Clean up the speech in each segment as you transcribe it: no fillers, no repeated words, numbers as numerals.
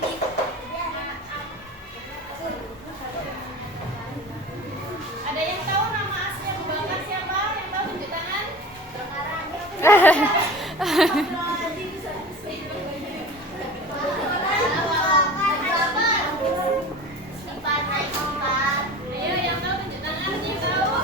Ada yang tahu nama asli Abu Bakar siapa? Yang tahu tunjuk tangan. Ayo yang tahu tunjuk tangan. Yang tahu.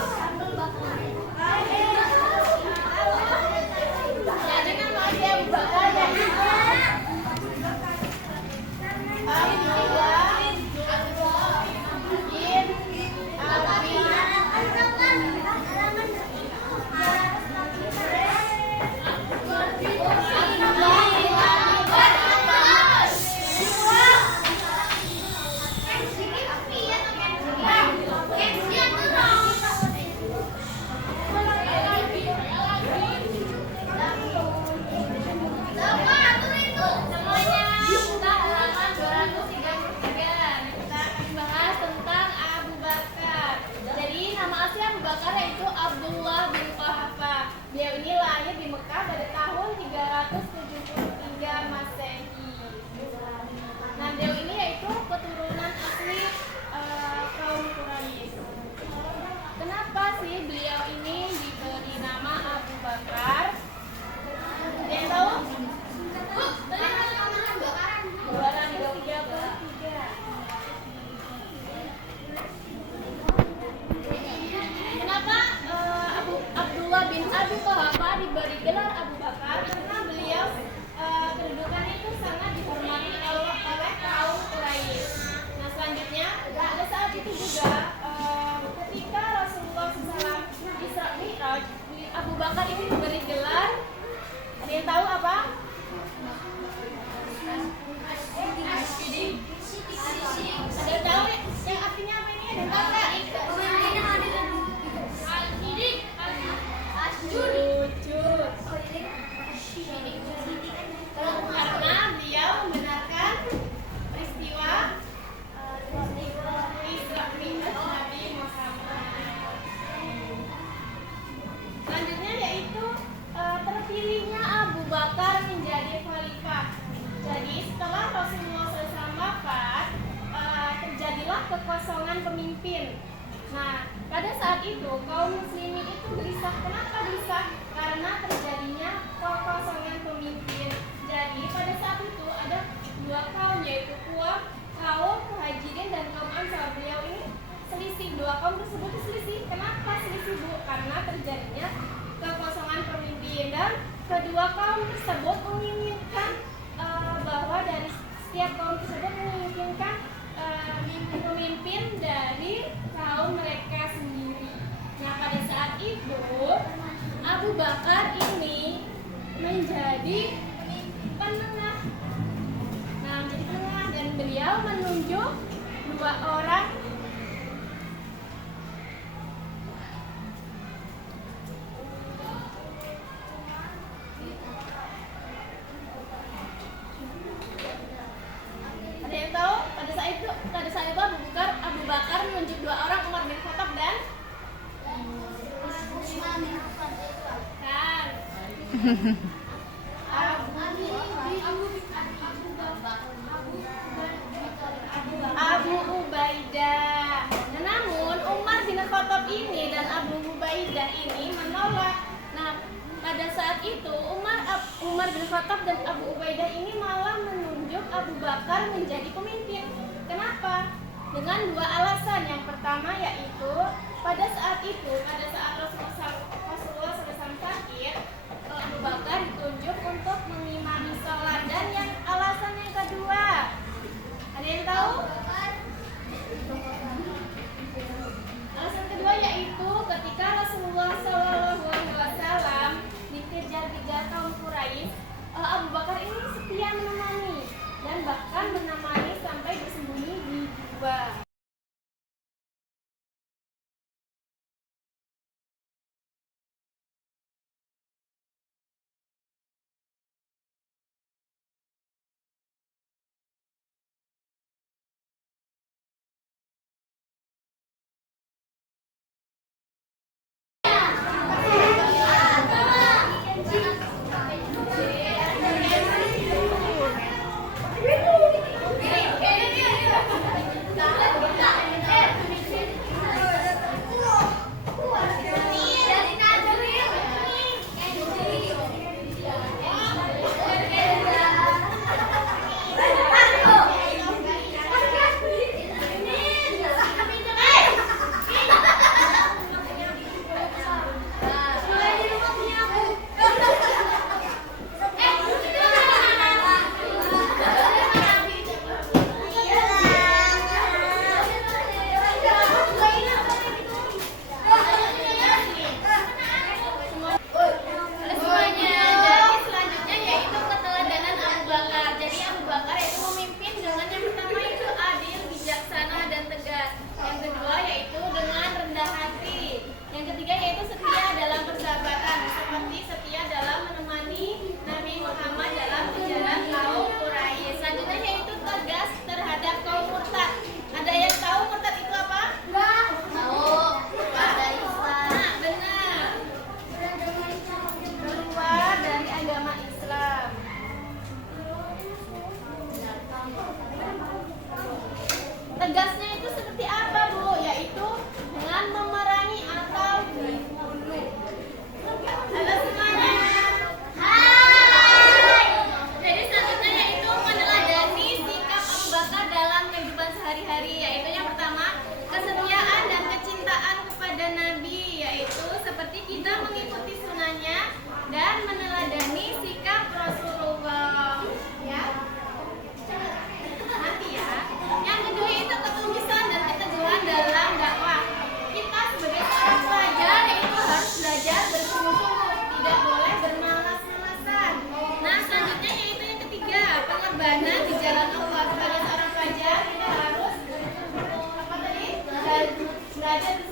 Jadi nama asli Abu Bakar yaitu Abdullah bin Abdullah bin Quhafa. Beliau ini lahir di Mekah pada tahun 373 Masehi. Nah, beliau ini yaitu keturunan asli kaum Quraisy. Kenapa sih beliau ini diberi nama Abu Bakar? Ada yang tahu? Juara 3. Kenapa Abdullah bin Abi Quhafa diberi gelar Abu Bakar? Karena beliau kedudukannya itu sangat dihormati oleh kaum Quraisy. Nah, selanjutnya pada saat itu juga ketika Rasulullah SAW Isra Mi'raj, Abu Bakar ini diberi gelar. Ada yang tahu apa? Ada yang tahu yang artinya apa ini? Ada yang tahu nggak? Jujur. Karena beliau membenarkan peristiwa Isra Mi'raj Nabi Muhammad. Selanjutnya yaitu terpilihnya Abu Bakar menjadi khalifah. Jadi setelah Rasulullah SAW wafat, terjadilah kekosongan pemimpin. Nah, pada saat itu kaum muslimin itu gelisah. Kenapa gelisah? Karena terjadinya kekosongan pemimpin. Jadi pada saat itu ada dua kaum, yaitu kaum Muhajirin dan kaum Ansar. Beliau ini selisih, dua kaum tersebut selisih. Kenapa selisih, Bu? Karena terjadinya kekosongan pemimpin, dan kedua kaum tersebut menginginkan bahwa dari setiap kaum tersebut menginginkan pemimpin dari kaum mereka sendiri. Nah, pada saat itu Abu Bakar ini menjadi penengah. Nah, menjadi penengah, dan beliau menunjuk dua orang Abu Bakar menunjuk dua orang, Umar bin Khattab dan Abu Ubaidah. Namun Umar bin Khattab ini dan Abu Ubaidah ini menolak. Nah, pada saat itu Umar bin Khattab dan Abu Ubaidah ini malah menunjuk Abu Bakar menjadi pemimpin. Kenapa? Dengan dua alasan. Yang pertama yaitu pada saat Rasulullah SAW sakit, Abu Bakar ditunjuk untuk mengimami sholat. Dan yang alasan yang kedua, ada yang tahu? Alasan kedua yaitu ketika Rasulullah SAW dikejar-kejar kaum Quraisy, Abu Bakar ini setia menemani dan bahkan menemani sampai bersembunyi di gua. jangan lupa sebagai seorang pelajar kita harus apa tadi? Belajar